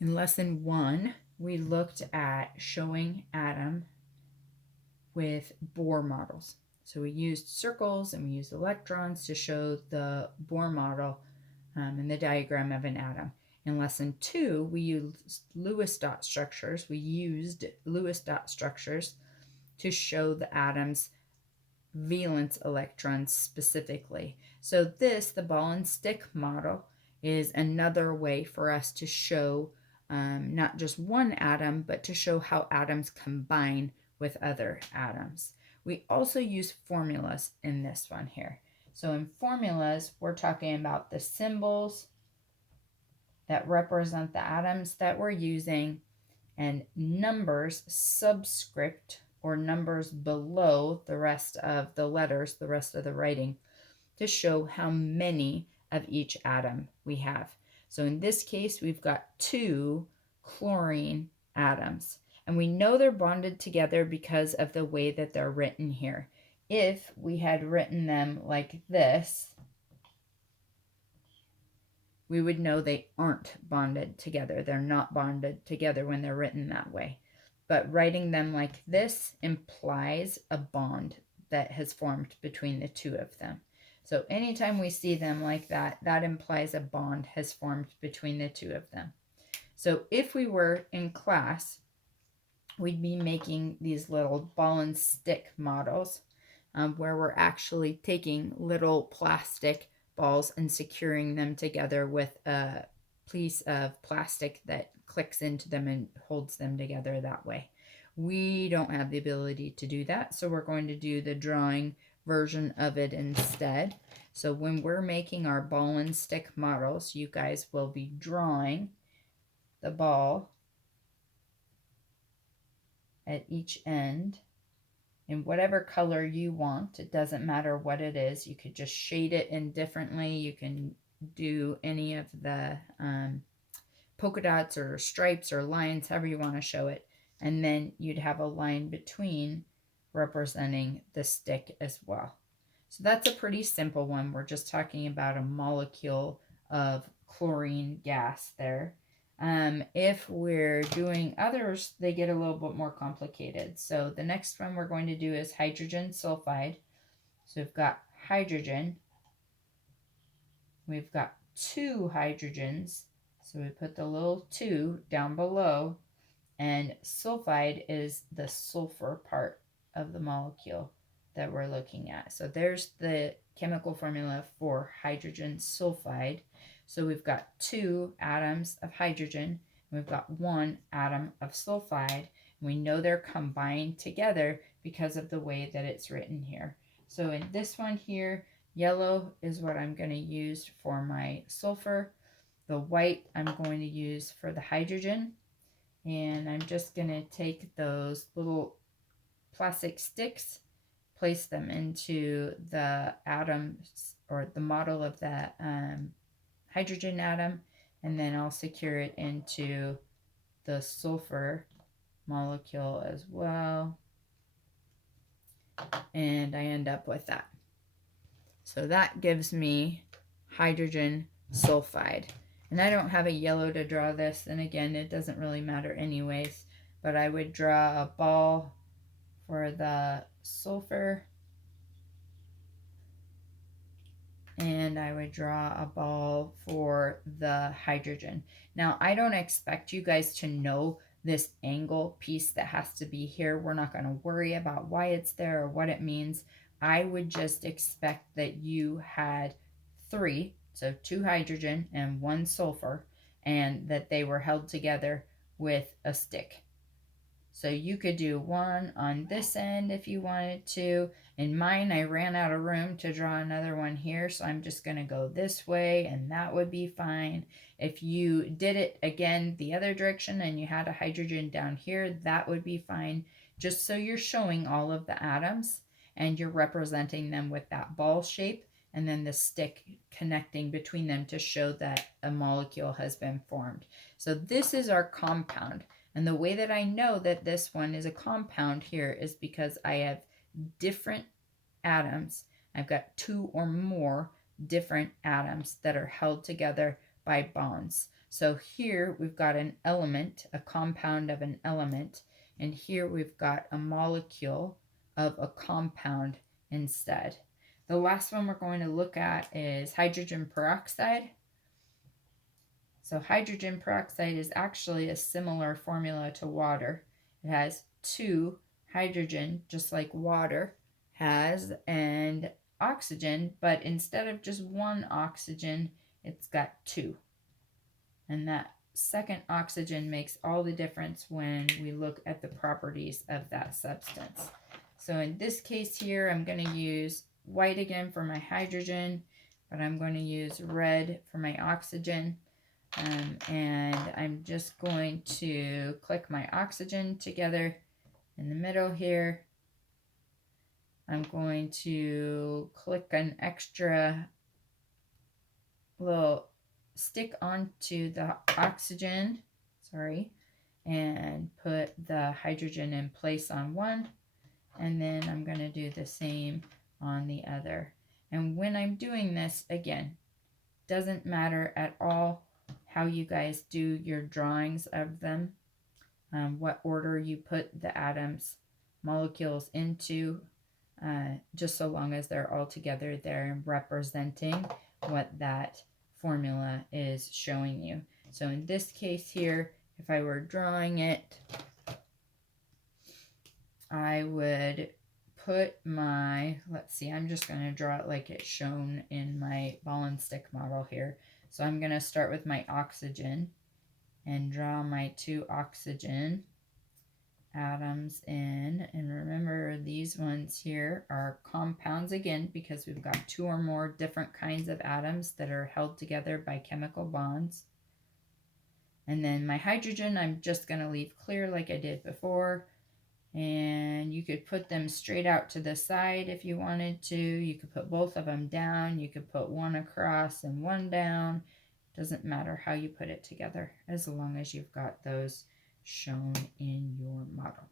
In lesson 1, we looked at showing atom with Bohr models. So we used circles and we used electrons to show the Bohr model and the diagram of an atom. In lesson 2, we used Lewis dot structures. To show the atom's valence electrons specifically. So the ball and stick model, is another way for us to show not just one atom, but to show how atoms combine with other atoms. We also use formulas in this one here. So in formulas, we're talking about the symbols that represent the atoms that we're using, and numbers, subscript, or numbers below the rest of the letters, the rest of the writing, to show how many of each atom we have. So in this case, we've got 2 chlorine atoms, and we know they're bonded together because of the way that they're written here. If we had written them like this, we would know they aren't bonded together. They're not bonded together when they're written that way. But writing them like this implies a bond that has formed between the two of them. So anytime we see them like that, that implies a bond has formed between the two of them. So if we were in class, we'd be making these little ball and stick models where we're actually taking little plastic balls and securing them together with a piece of plastic that clicks into them and holds them together that way. We don't have the ability to do that, so we're going to do the drawing version of it instead. So when we're making our ball and stick models, you guys will be drawing the ball at each end in whatever color you want. It doesn't matter what it is. You could just shade it in differently. You can do any of the polka dots or stripes or lines, however you want to show it. And then you'd have a line between representing the stick as well. So that's a pretty simple one. We're just talking about a molecule of chlorine gas there. If we're doing others, they get a little bit more complicated. So the next one we're going to do is hydrogen sulfide. So we've got hydrogen. We've got 2 hydrogens. So we put the little 2 down below. And sulfide is the sulfur part of the molecule that we're looking at. So there's the chemical formula for hydrogen sulfide. So we've got 2 atoms of hydrogen, and we've got 1 atom of sulfide. We know they're combined together because of the way that it's written here. So in this one here, yellow is what I'm going to use for my sulfur. The white I'm going to use for the hydrogen. And I'm just going to take those little plastic sticks, place them into the atoms or the model of that hydrogen atom, and then I'll secure it into the sulfur molecule as well. And I end up with that. So that gives me hydrogen sulfide. And I don't have a yellow to draw this, and again, it doesn't really matter anyways, but I would draw a ball for the sulfur, and I would draw a ball for the hydrogen. Now, I don't expect you guys to know this angle piece that has to be here. We're not going to worry about why it's there or what it means. I would just expect that you had 3, so 2 hydrogen and 1 sulfur, and that they were held together with a stick. So you could do 1 on this end if you wanted to. In mine, I ran out of room to draw another one here, so I'm just going to go this way, and that would be fine. If you did it again the other direction and you had a hydrogen down here, that would be fine. Just so you're showing all of the atoms and you're representing them with that ball shape, and then the stick connecting between them to show that a molecule has been formed. So this is our compound. And the way that I know that this one is a compound here is because I have different atoms. I've got 2 or more different atoms that are held together by bonds. So here we've got an element, a compound of an element, and here we've got a molecule of a compound instead. The last one we're going to look at is hydrogen peroxide. So hydrogen peroxide is actually a similar formula to water. It has two hydrogen, just like water has, and oxygen, but instead of just one oxygen, it's got two. And that second oxygen makes all the difference when we look at the properties of that substance. So in this case here, I'm going to use white again for my hydrogen, but I'm going to use red for my oxygen. And I'm just going to click my oxygen together in the middle here. I'm going to click an extra little stick onto the oxygen, and put the hydrogen in place on one, and then I'm going to do the same on the other. And when I'm doing this, again, doesn't matter at all how you guys do your drawings of them, what order you put the atoms, molecules into, just so long as they're all together there representing what that formula is showing you. So in this case here, if I were drawing it, I would put my, let's see, I'm just going to draw it like it's shown in my ball and stick model here. So I'm going to start with my oxygen and draw my two oxygen atoms in. And remember, these ones here are compounds again, because we've got two or more different kinds of atoms that are held together by chemical bonds. And then my hydrogen, I'm just going to leave clear like I did before. And you could put them straight out to the side if you wanted to. You could put both of them down. You could put one across and one down. Doesn't matter how you put it together, as long as you've got those shown in your model.